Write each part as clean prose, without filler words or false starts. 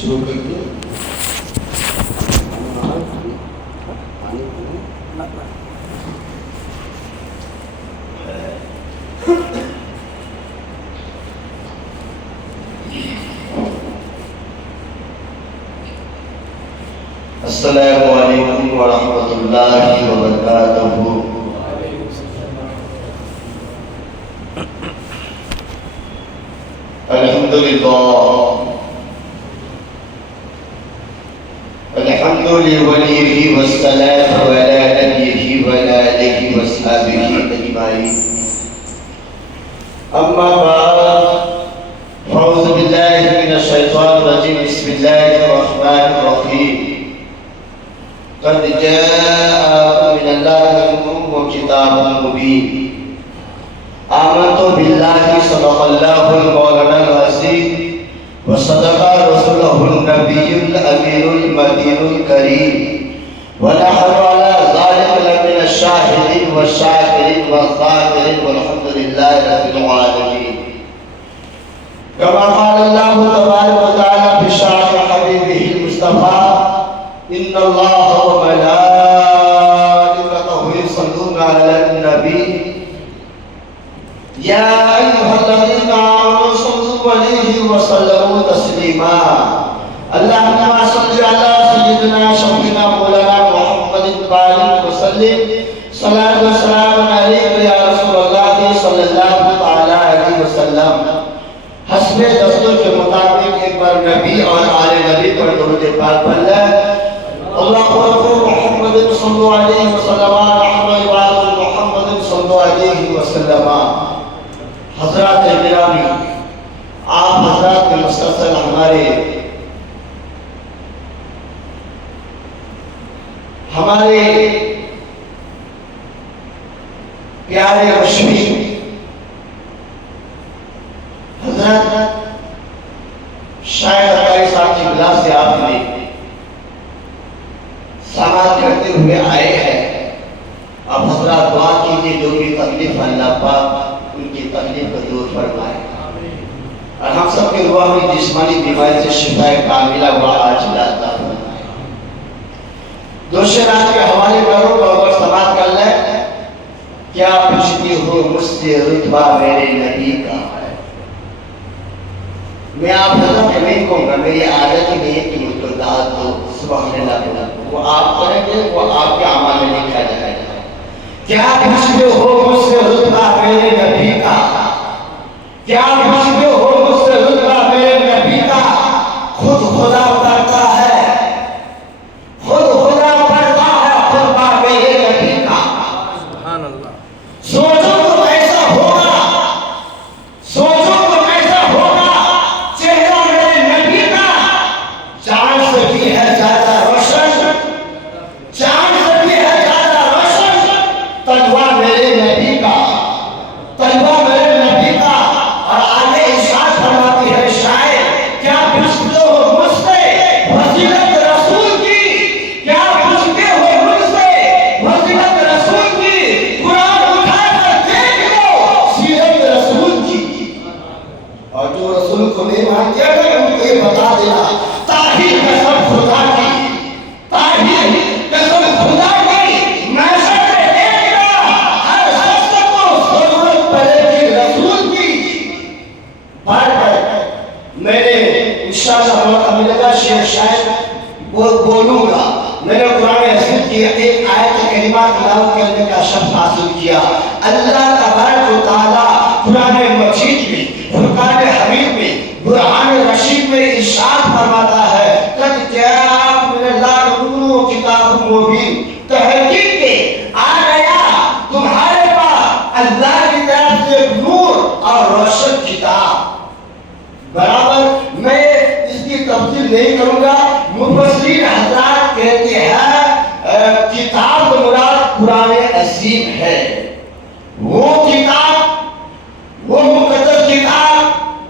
شروع کر دیا السلام علیکم ورحمۃ اللہ وبرکاتہ۔ الحمد لولیہ والصلاة علی نبیہ وعلی آلہ وصحبہ اجمعین، اما بعد فاعوذ باللہ من الشیطان الرجیم، بسم اللہ الرحمن الرحیم۔ قد جاءكم من الله نور وكتاب مبين، آمنت بالله صدق الله المولانا العظيم وصدق رسوله النبي الأمين المدين الكريم، ونحن على ذلك لمن الشاهدين والشاكرين والذاكرين والحمد لله رب العالمين، كما قال الله تبارك وتعالى في شأن حبيبه المصطفى: إن الله وملائكته يصلون على النبي يا أيها الذين آمنوا صلوا عليه وسلموا تسليما، اللهم صل على سيدنا شفيعنا مولانا محمد وآله وسلم، صلاة وسلام عليك يا رسول الله صلى الله عليه وسلم۔ حسب دستور کے مطابق ایک بار نبی اور آل نبی پر درود پاک پڑھ لیں۔ اللہ محمد صلی اللہ علیہ وسلم، محمد صلی اللہ علیہ وسلم۔ حضرات گرامی، آپ حضرات کے مسلسل ہمارے پیارے مشفق حضرت شاید عطائی صاحب کی بلا سے آپ نے سماعت کرتے ہوئے آئے ہیں۔ اب حضرات دعا کیجئے جو بھی تکلیف اللہ پاک ان کی تکلیف کو دور فرمائے، اور ہم سب کے روحانی جسمانی بیماری سے شفا کاملہ و عاجلہ عطا فرمائے۔ دو شعرات کے حوالے کرو اور سماعت کر لیں۔ کیا پوچھتی ہو مجھ سے رتبہ میرے نبی کا؟ میں آپ حضرت کے نہیں کہوں گا، میری عادت ہی نہیں ہے کہ مجھ کو دعوت دو، سبحان اللہ بلا، وہ آپ کریں گے، وہ آپ کے اعمال میں لکھا جائے گا۔ کیا پوچھتے ہو مجھ سے رتبہ میرے نبی کا؟ کیا پوچھتے ہو مجھ سے رتبہ میرے نبی کا؟ خود خدا اترتا ہے، خود خدا اترتا ہے خطبہ میرے نبی کا۔ سبحان اللہ۔ سوچو تو کیسا ہوگا، سوچو تو کیسا ہوگا چہرہ میرے نبی کا، چاند سے بھی ہے زیادہ روشن، چاند سے بھی ہے زیادہ روشن تلوہ میرے نبی کا، تلوہ میرے نبی کا۔ اور آگے ارشاد فرماتی ہے شاعر: کیا پوچھتے ہو مجھ سے فضیلت رسول کی؟ کیا پوچھتے ہو مجھ سے فضیلت رسول کی؟ قرآن اٹھا کر دیکھ لو سیرت رسول کی، اور جو رسول کو نہیں مانتے ہیں ان کو یہ بتا دینا تاہیر قسم خدا کی، تاہیر قسم خدا کی، محشر میں دیکھ گا ہر شخص کو ضرورت پڑے گی رسول کی۔ بار بار میں نے انشاءاللہ موقع ملے گا شعر شاید بولوں گا۔ میں نے قرآن عزیز کی ایک آیت کریمہ تلاوت کرنے کا شرف حاصل کیا۔ اللہ تبارک و تعالیٰ قرآن مجید میں، فرقان حمید میں، برہان رشید میں ارشاد فرماتا ہے: قد جاءکم من اللہ نور و کتاب مبین، تحقیق کے آ گیا تمہارے پاس اللہ کی طرف سے نور اور روشن کتاب۔ برابر میں اس کی تفصیل نہیں کروں گا۔ مفسرین حضرات کہتے ہیں کتاب کا مراد قرآن عظیم ہے، وہ کتاب، وہ مقدس کتاب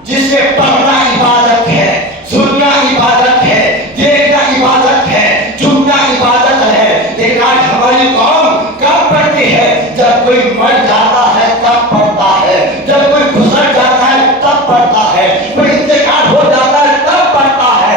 جس سے پڑھنا عبادت ہے، سننا عبادت ہے، دیکھنا عبادت ہے، چننا عبادت ہے۔ لیکن آج ہماری قوم کب پڑھتی ہے؟ جب کوئی مر جاتا ہے تب پڑھتا ہے، جب کوئی گزر جاتا ہے تب پڑھتا ہے، کوئی انتقال ہو جاتا ہے تب پڑھتا ہے۔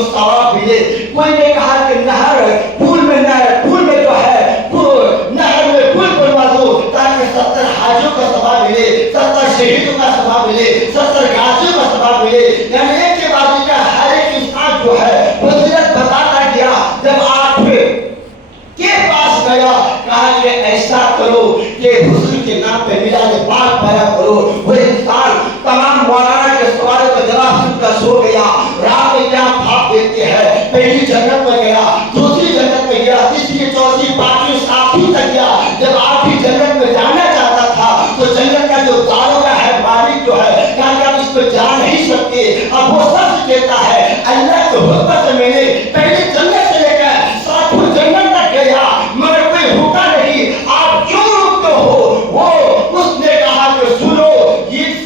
کو ثواب ملے. کوئی نے کہا کہ نہر پول میں جو ہے نہر میں پول بنوا دو تاکہ 70 حاجیوں کا ثواب ملے, 70 شہیدوں کا ثواب ملے, 70 غازیوں کا ثواب ملے. یعنی ایک کے بعد کا ہر ایک انسان جو ہے فضیلت بتاتا گیا. جب آپ کے پاس گیا کہا کہ ایسا کرو کہ حضور کے نام پہ میلاد پاک پڑھا کرو. وہ انسان تمام مولانا کے سوالوں کا جواب سن کر سو گیا. رات میں کیا خواب دیکھتے ہیں, پہلی جنت میں گیا, دوسری جنت میں گیا, تیسری چوتھی پانچویں ساتویں تک گیا. جب آپ بھی جنت میں جانا چاہتا تھا تو جنت کا جو داروگا ہے, مالک جو ہے, کہا کہ آپ اس پہ جا نہیں سکتے. اب وہ سچ کہتا ہے اللہ کے حکم سے میں نے پہلی جنت سے لے کر ساتویں جنت تک گیا مگر کوئی حکم نہیں, آپ کیوں رکتے ہو؟ وہ اس نے کہا کہ سنو, اس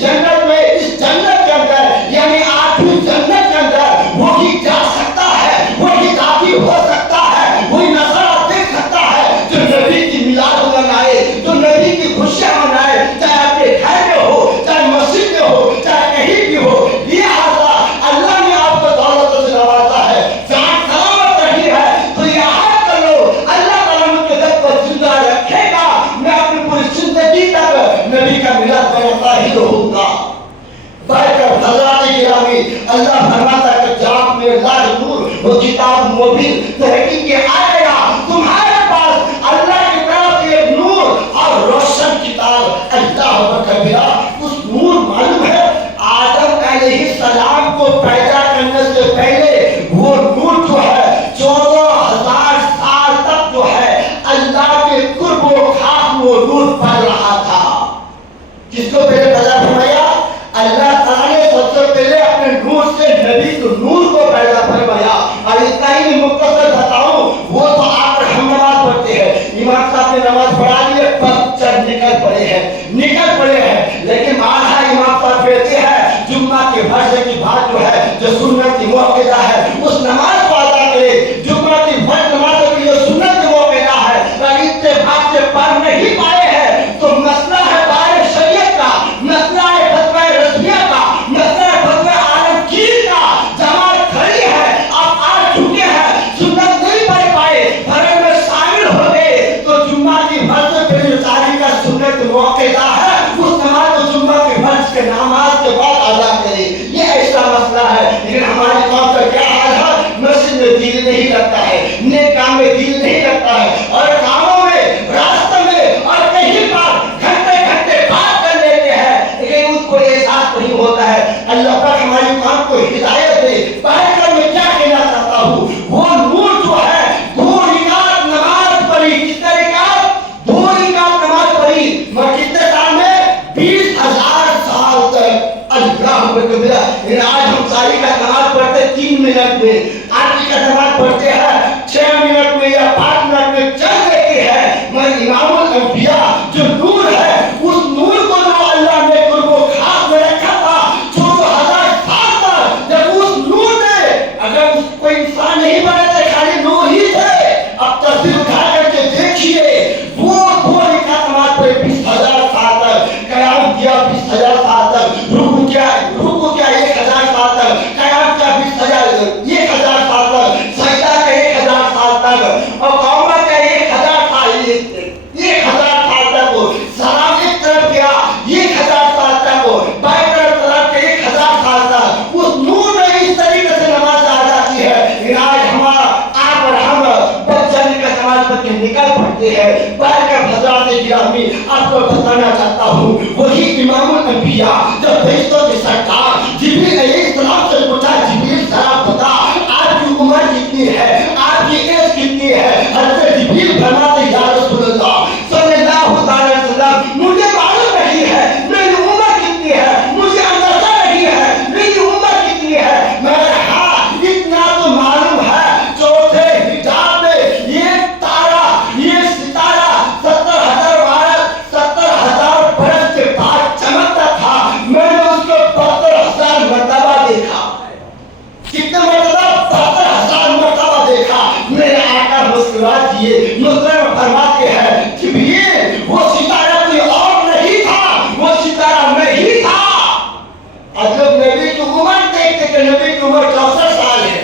جنت میں, اس جنت کے اندر یعنی آٹھویں جنت کے اندر وہی جا سکتا ہے, وہی داخل ہو سکتا ہے, وہی نظارہ دیکھ سکتا ہے جو نبی کی میلاد منائے, جو نبی کی خوشیاں منائے, چاہے اپنے گھر میں ہو, چاہے مسجد میں ہو, چاہے کہیں بھی ہو. لہٰذا اللہ نے آپ کو دولت سے نوازا ہے, جان سلامت رہی ہے تو یہ عہد کر لو اللہ تعالیٰ مجھے جب تک زندہ رکھے گا میں اپنی پوری زندگی تک نبی کا میلاد مناتا ہی رہوں گا. بیٹھ کر حضرات گرامی, اللہ فرماتا ہے کہ جب میں لاہ نور وہ کتاب مبین تحقیق کے آ گیا تمہارے پاس اللہ کی طرف سے ایک نور اور روشن کتاب اللہ کبیرہ. اس نور معلوم ہے آدم علیہ السلام کو پیدا کرنے سے پہلے وہ نور جو ہے 14,000 سال تک جو ہے اللہ کے قرب و خاص وہ نور پڑ رہا تھا. کس کو پہلے پیدا فرمایا؟ اللہ تعالیٰ نے سب سے پہلے اپنے نور سے نبی کو نور کو پیدا فرمایا. اور اتنا ہی مختصر بتاؤں, وہ تو آپ ہم نماز پڑھتے ہیں, امام صاحب نے نماز پڑھا لی ہے, پگ چل نکل پڑے ہیں, لیکن آدھا امام صاحب کہتے ہیں جمعہ کے فرض کی بات جو ہے جو سنت کی موقع ہے اس نماز کو ادا کرے. جمعہ کی فرض نماز کے لیے سنت کی موقع ہے, اگر اتفاق سے پڑھ نہیں پائے ہیں تو مسئلہ ہے بارے شریعت کا, مسئلہ ہے فتوی رسمیہ کا, مسئلہ ہے فتوی عالمگیر کا. جماعت کھڑی ہے, آپ آ چکے ہیں, سنت نہیں پڑھ پائے, فرض میں شامل ہو گئے تو جمعہ کی فرض پہ جو تاریخ کا سنت موقع ہے اس نماز کو جمعہ کے فرض کے نماز کے بعد ادا کرے. یہ ایسا مسئلہ ہے. لیکن ہمارے قوم کا کیا حال ہے, مسجد میں دل نہیں لگتا ہے, نیک کام میں دل نہیں لگتا ہے, اور کاموں میں, راستہ میں اور کہیں پر گھنٹے بات کر لیتے ہیں لیکن ان کو احساس نہیں ہوتا ہے. اللہ پاک ہماری قوم کو ہدایت دے. باہر کر میں کیا کہنا چاہتا ہوں, وہ نور جو ہے 2 رکعت نماز پڑھی, کتنے رکعت 2 رکعت نماز پڑھی, مگر کتنے سال میں 20,000 سال تک. اللہ کبیرہ. آج ہم ساری کا نماز پڑھتے 3 منٹ میں, آج کا نماز پڑھتے ہیں 6 منٹ میں یا 5 منٹ میں چل دیتے ہیں. مگر امام الانبیاء جو نور ہے اس نور کو جو اللہ نے قرب و خاص میں رکھا تھا 14,000 سال تک, جب اس نور نے اگر اس کوئی انسان نہیں بنے تھے خالی نور ہی تھے. اب تصویر اٹھا کر کے دیکھیے وہ رکعت نماز پڑھے 20,000 سال تک, قیام کیا 20,000 سال تک, رکوع کیا 1,000 سال تک, قیام کیا 1,000 سال تک, سجدہ کا 1,000 سال تک, اور قومہ کا 1,000 سال تک, سلام ایک طرف کیا 1,000 سال تک, بائیں طرف کے 1,000 سال تک. اس نور نے اس طریقے سے نماز ادا کی ہے. آج ہمارا آپ اور ہم بچہ کا نماز پڑھ کے نکل پڑتے ہیں. بائیں کا حضرات گرامی آپ کو بتانا چاہتا ہوں, وہی امام الانبیاء جب فرشتوں کے سرکار جبریل علیہ السلام سے پوچھا, جبریل ذرا بتا آپ کی عمر کتنی ہے, آپ کی ایج کتنی ہے. حضرت جبریل فرماتے یا رسول اللہ صلی اللہ علیہ وسلم مجھے معلوم نہیں ہے میری عمر کتنی ہے, مجھے اندازہ نہیں ہے میری عمر کتنی ہے, مگر ہاں اتنا تو معلوم ہے چوتھے حجاب میں یہ تارا, یہ ستارہ 70,000 برس کے بعد چمکتا تھا. میں نے اس کو 72,000 مرتبہ دیکھا. کتنے مرتبہ؟ 72,000 مرتبہ دیکھا. میرے آقا مسکرا دیے, مسکرا فرماتے ہیں جبریل وہ ستارہ کوئی اور نہیں تھا, وہ ستارہ میں ہی تھا. اور جب نبی کی عمر دیکھتے کہ نبی کی عمر 64 سال ہے,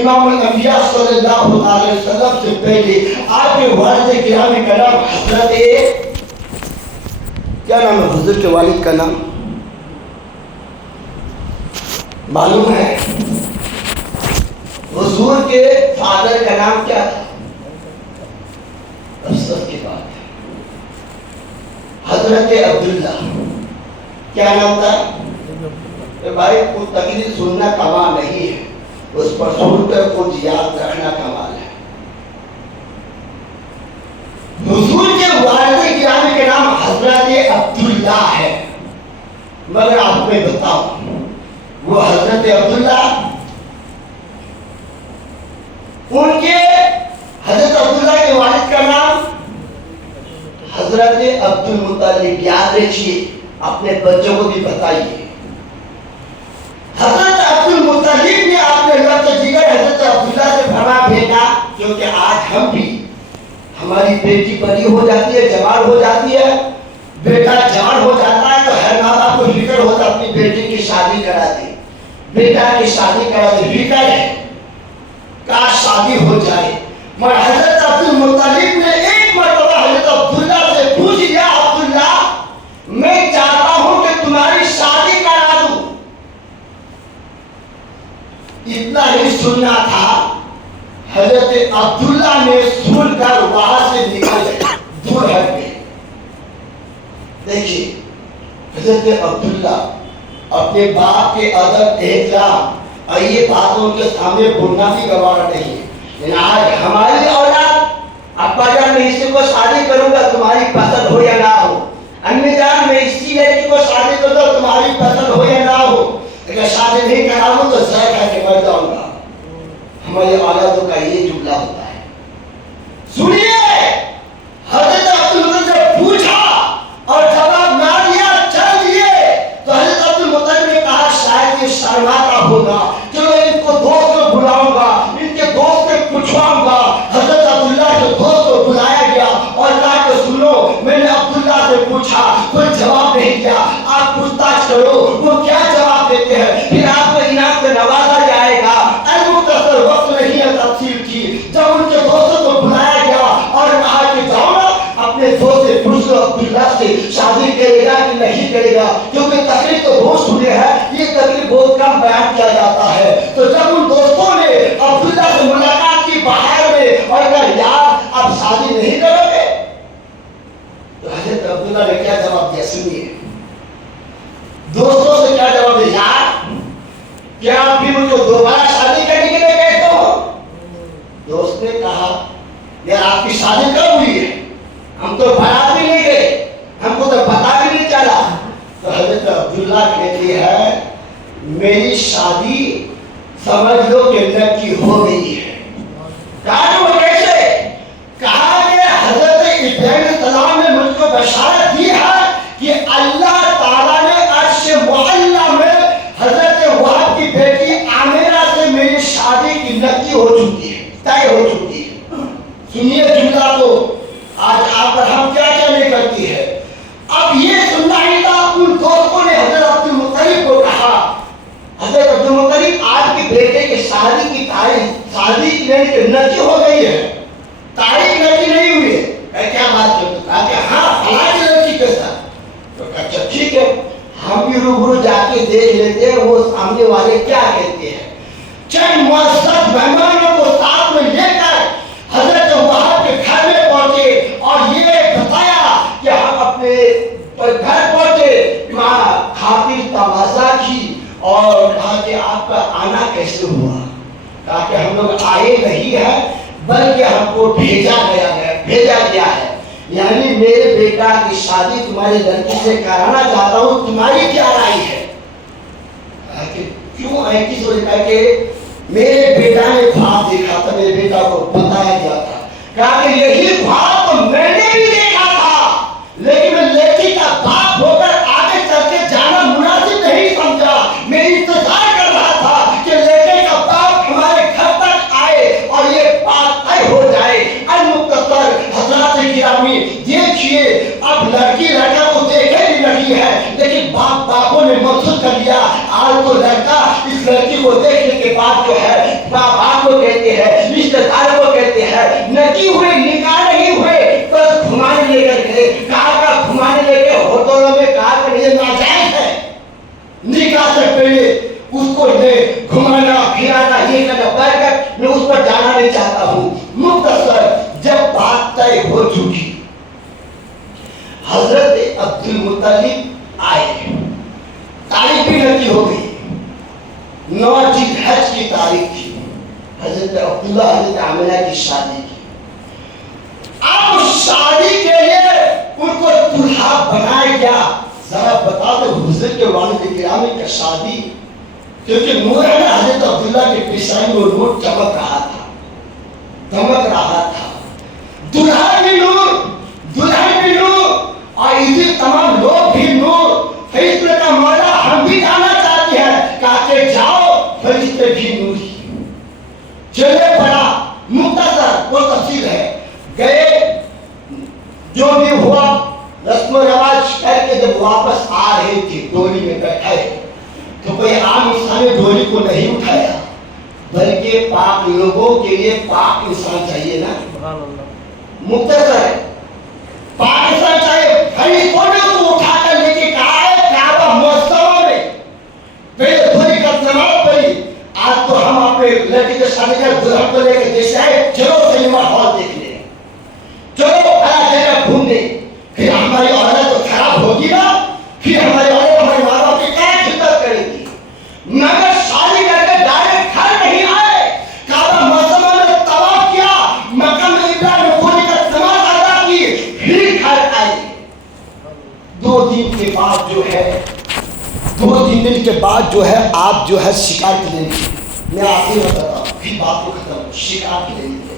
امام الانبیاء صلی اللہ علیہ وسلم سے پہلے آپ کے والد کرام کا نام حضرت کیا نام ہے؟ حضور کے والد کا نام معلوم ہے؟ حضور کے فادر کا نام کیا تھا؟ افسوس کی بات ہے، حضرت عبداللہ. کیا نام تھا؟ بھائی کو تقریر سننا کمال نہیں ہے، اس پر سن کر کچھ یاد رکھنا کمال ہے. حضور کے والد گرامی کے نام حضرت عبداللہ ہے، مگر آپ میں بتاؤں وہ حضرت عبداللہ ان کے حضرت عبداللہ کے والد کا نام حضرت عبد المطلب. یاد رکھیے، اپنے بچوں کو بھی بتائیے. حضرت عبد المطلب نے اپنے لفظ جگر حضرت عبداللہ سے فرما بھیجا، کیونکہ آج ہم بھی ہماری بیٹی بڑی ہو جاتی ہے، جوان ہو جاتی ہے، بیٹا جوان ہو جاتا ہے تو ہر ماں باپ کو فکر ہوتا ہے اپنی بیٹی کی شادی کرا دے، بیٹا کی شادی کرا دے. فکر ہے کاش شادی ہو جائے. مگر حضرت عبد المطلب نے ایک مرتبہ حضرت عبداللہ سے پوچھ لیا، عبداللہ میں چاہتا ہوں کہ تمہاری شادی کرا دوں. اتنا ہی سننا تھا، حضرت عبداللہ نے سن کر وہاں سے نکل گئے، دور ہٹ گئے. دیکھیے حضرت عبداللہ اپنے باپ کے ادب احترام اور یہ باتوں کے سامنے بولنا بھی گوارا نہیں ہے. لیکن آج ہماری اولاد ابا جان میں اسی کو شادی کروں گا تمہاری پسند ہو یا نہ ہو، امی جان میں اسی لڑکی کو شادی کروں گا تمہاری پسند ہو یا نہ ہو، اگر شادی نہیں کراؤں تو زہر کھا کے مر جاؤں گا. ہماری اولادوں کا یہ جملہ ہوتا ہے. سنیے، حضرت عبدالمطلب سے پوچھا اور جواب نہ دیا، چل دیے. تو حضرت عبدالمطلب نے کہا شاید یہ شرماتا ہوگا، چلو ان کو دوست کو بلاؤں گا، ان کے دوست سے پوچھواؤں گا. حضرت عبداللہ کے دوست کو بلایا گیا اور کہا کہ سنو میں نے عبداللہ سے پوچھا، کوئی جواب نہیں دیا، آپ پوچھتاچھ کرو وہ کیا جواب دیتے ہیں، پھر آپ کو انعام سے نوازا جائے گا. المختصر وقت نہیں ہے تفصیل کی. جب ان کے دوستوں کو بلایا گیا اور کہا کہ جاؤ نا اپنے دوست سے پوچھ لو عبداللہ سے شادی کرے گا کہ نہیں کرے گا، کیونکہ تقریر تو بہت سنے ہیں، یہ تقریر بہت کم بیان کیا جاتا ہے. تو جب ان دوستوں نے عبداللہ سے ملاقات کی باہر میں اور کہا یار اب شادی نہیں کرو گے، تو حضرت عبداللہ نے کیا جواب دیا؟ سنیے دوستوں سے کیا جواب دیا، یار کیا آپ بھی مجھے دوبارہ شادی کرنے کے لیے کہتے ہو؟ دوست نے کہا یار آپ کی شادی کب ہوئی ہے، ہم تو بارات بھی نہیں گئے، ہم کو تو پتا بھی نہیں چلا. تو حضرت عبداللہ کہتی ہے میری شادی سمجھ لو کہ نکی ہو گئی ہے. کہا وہ کیسے؟ کہا کہ حضرت ابراہیم علیہ السلام نے مجھ کو بشارت دی ہے کہ اللہ تعالیٰ نے عرش معلیٰ میں حضرت وہب کی بیٹی عامرہ سے میری شادی کی نکی ہو چکی ہے، طے ہو چکی ہے. سنیے جملہ کو، آج آپ پر ہم کیا کیا نہیں کرتی ہے. اب یہ سننا ہی تھا، ان دوستوں نے حضرت عبدالمطلب کو کہا حضرت عبدالمطلب آپ کے بیٹے کی شادی کی تاریخ شادی کی نکی ہو گئی ہے، تاریخ نکی نہیں ہوئی ہے. کیا بات کرتے؟ کہا کہ ہاں فلاں کی لڑکی کے ساتھ. تو اچھا ٹھیک ہے ہم بھی روبرو جا کے دیکھ لیتے ہیں وہ سامنے والے کیا کہتے ہیں. چند معزز مہمانوں کو ساتھ میں لے کر حضرت وہب کے گھر میں پہنچے اور یہ بتایا کہ ہم اپنے گھر پہنچے، وہاں خاطر تماشا کی اور کہا کہ آپ کا آنا کیسے ہوا. کہا کہ ہم لوگ آئے نہیں ہیں بلکہ ہم کو بھیجا گیا ہے، یعنی میرے بیٹا کی شادی تمہاری لڑکی سے کرانا چاہتا ہوں، تمہاری کیا رائے ہے. کہا کہ کیوں ہے، کس وجہ؟ کہ میرے بیٹا نے خواب دیکھا تھا، میرے بیٹا کو بتایا گیا تھا. کہا کہ یہی خواب تو میں نے بھی دیکھا تھا، لیکن میں لڑکی کا باپ ہو کر آگے چل کے جانا مناسب نہیں سمجھا. میں انتظار کر رہا تھا کہ لڑکے کا باپ ہمارے گھر تک آئے اور یہ بات طے ہو جائے. المختصر حضرات گرامی دیکھیے، اب لڑکی لڑکا کو دیکھے بھی نہیں ہے، لیکن باپوں نے مقصود کر لیا آج تو لڑکا اس لڑکی کو دیکھنے کے بعد جو ہے باپ کو کہتے ہیں, رشتے داروں کو کہتے ہیں, نکی ہوئے نکاح نہیں ہوئے بس گھمانے لے کر گئے. کہا کا گھمانے لے کے ہوٹلوں میں کہا کہ یہ ناجائز ہے. نکاح سے پہلے اس کو یہ گھمانا پھرانا یہ کرنا برکت میں اس پر جانا نہیں چاہتا ہوں. مختصر جب بات طے ہو چکی, حضرت عبد المطلب آئے, تاریخ بھی نکی ہو گئی, 9 ذوالحج کی تاریخ تھی, حضرت عبداللہ حضرت عامرہ کی شادی کی. اب شادی کے لیے ان کو دلہا بنایا گیا. ذرا بتا دو حضرت کے والد گرامی کا شادی, کیونکہ نور ہے نا, حضرت عبداللہ کے پیشانی میں نور چمک رہا تھا, دمک رہا تھا. دلہا بھی نور, دلہن بھی نور, اور اسی تمام لوگ بھی نور. فرشتے کا مولا ہم بھی جانا چاہتے ہیں, کہا کہ جاؤ فرشتے بھی نور ہی. چلے پڑا, مختصر وہ تفصیل ہے. گئے, جو بھی ہوا رسم و رواج کر کے جب واپس آ رہے تھے ڈولی میں بیٹھے تو کوئی عام انسان نے ڈولی کو نہیں اٹھایا, بلکہ پاک لوگوں کے لیے پاک انسان چاہیے نا. مختصر ہے, پاک انسان چاہیے. فرشتوں نے اس کو اٹھا کر لے کے کہا ہے کعبہ معظمہ میں پہلے ڈولی کا نماز پڑھی. آج تو ہم اپنے لڑکی کے شادی کا دلہن کو لے کے جیسے آئے, چلو سنیما ہال دیکھ لیں, چلو ہر جگہ گھومنے. پھر ہماری عورت تو خراب ہوگی نا, پھر ہماری عورت ہمارے ماں باپ کی کیا خدمت کرے گی. مگر شادی کر کے ڈائریکٹ گھر نہیں آئے, کعبہ معظمہ میں طواف کیا, مقام ابراہیم ڈولی کا نماز ادا کی, پھر گھر آئے. 2 دن کے بعد جو ہے, 2-3 دن کے بعد جو ہے آپ جو ہے شکار کے لیے, میں آپ کو بتاتا ہوں پھر بات کو ختم. شکار کے لیے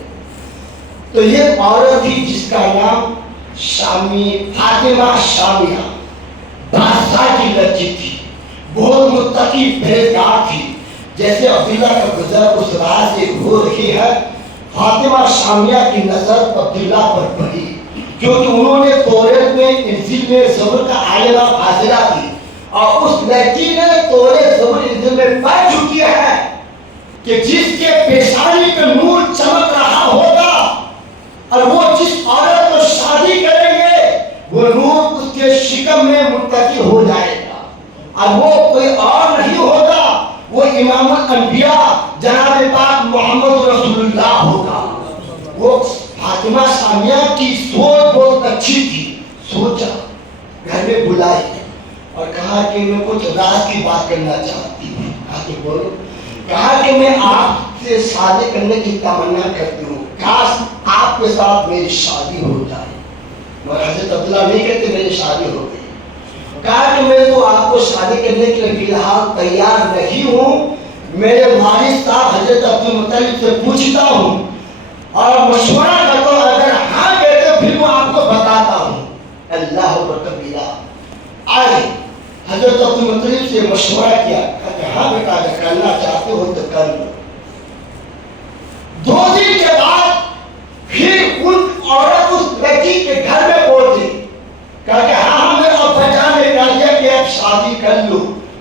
تو یہ عورت تھی جس کا نام شامی, فاطمہ شامیہ, بادشاہ کی لڑکی تھی, بہت متقی پرہیزگار تھی. جیسے عبداللہ کا گزر اس راہ سے ہو رہی ہے, فاطمہ شامیہ کی نظر عبداللہ پر پڑی, کیونکہ انہوں نے توریت میں, انجیل میں, زبور کا عالمہ فاضلہ تھی, اور اس لڑکی نے توریت زبور انجیل میں پڑھ چکی ہے کہ جس کے پیشانی پہ نور چمک رہا ہوگا اور وہ جس عورت کو شادی کریں گے وہ نور اس کے شکم میں منتقل ہو جائے گا, اور وہ کوئی اور نہیں ہوگا, وہ امام الانبیاء جناب پاک محمد رسول اللہ ہوگا. وہ فاطمہ شامیہ کی سوچ بہت اچھی تھی. سوچا, گھر میں بلائی اور کہا کہ میں کچھ راز کی بات کرنا چاہتی ہوں. کہا کہ بولو. کہا کہ میں آپ سے شادی کرنے کی تمنا کرتی ہوں, کاش آپ کے ساتھ میری شادی ہو جائے. مگر حضرت عبداللہ نہیں کہتے میری شادی ہو گئی. کہا کہ میں تو آپ کو شادی کرنے کے لیے فی الحال تیار نہیں ہوں, میرے والد صاحب حضرت عبد المطلب سے پوچھتا ہوں اور مشورہ کرتا ہوں, اگر ہاں کہتے پھر میں آپ کو بتاتا ہوں. اللہ کبیرہ. آئے حضرت عبد المطلب سے مشورہ کیا, کہ ہاں بیٹا اگر کرنا چاہتے ہو تو کر لو. 2 دن کے بعد پھر ان عورت اس لڑکی کے گھر میں پہنچی, کہا کہ ہاں میں ابا جان نے کہا دیا کہ اب شادی کر لو,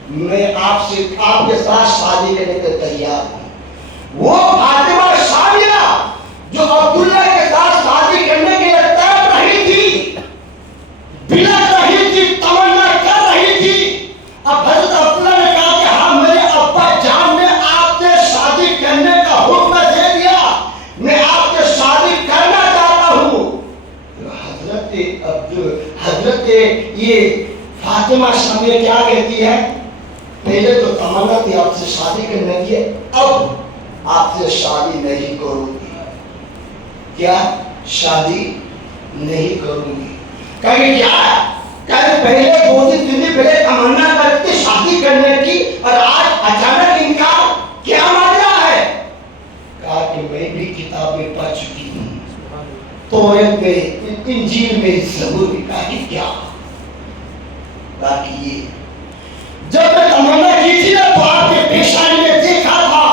میں آپ کے ساتھ شادی کرنے کے تیار ہوں. وہ فاطمہ شامیہ جو عبداللہ کے ساتھ شادی کرنے کے لیے تڑپ رہی تھی, بلک رہی تھی, تمنا کر رہی تھی, اب حضرت عبداللہ نے کہا کہ ہاں میرے ابا جان نے آپ سے شادی کرنے کا حکم دے دیا, میں آپ سے شادی کرنا چاہتا ہوں. حضرت یہ فاطمہ شامیہ کیا کہتی ہے, پہلے تو تمنا تھی آپ سے شادی کرنے کی, اب آپ سے شادی نہیں کروں گی. کیا شادی نہیں کروں گی؟ کہیں کیا پہلے 2 دن پہلے تمنا کرتے شادی کرنے کی اور آج اچانک انکار, کیا ماجرا ہے؟ کہا کہ میں بھی کتابیں پڑھ چکی ہوں, توریت میں, انجیل میں, زبور میں. کہا کہ کیا؟ کہا کہ یہ جب میں تمنا کی تھی نا تو آپ کے پیشانی میں دیکھا تھا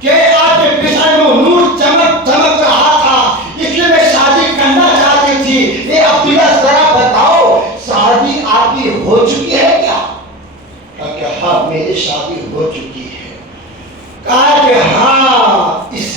کہ آپ کے پیشانی میں نور چمک رہا تھا, اس لیے میں شادی کرنا چاہتی تھی. یہ عبداللہ ذرا بتاؤ شادی آپ کی ہو چکی ہے کیا؟ کہا کہ ہاں میری شادی ہو چکی ہے. کہا کہ ہاں اس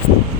Thank you.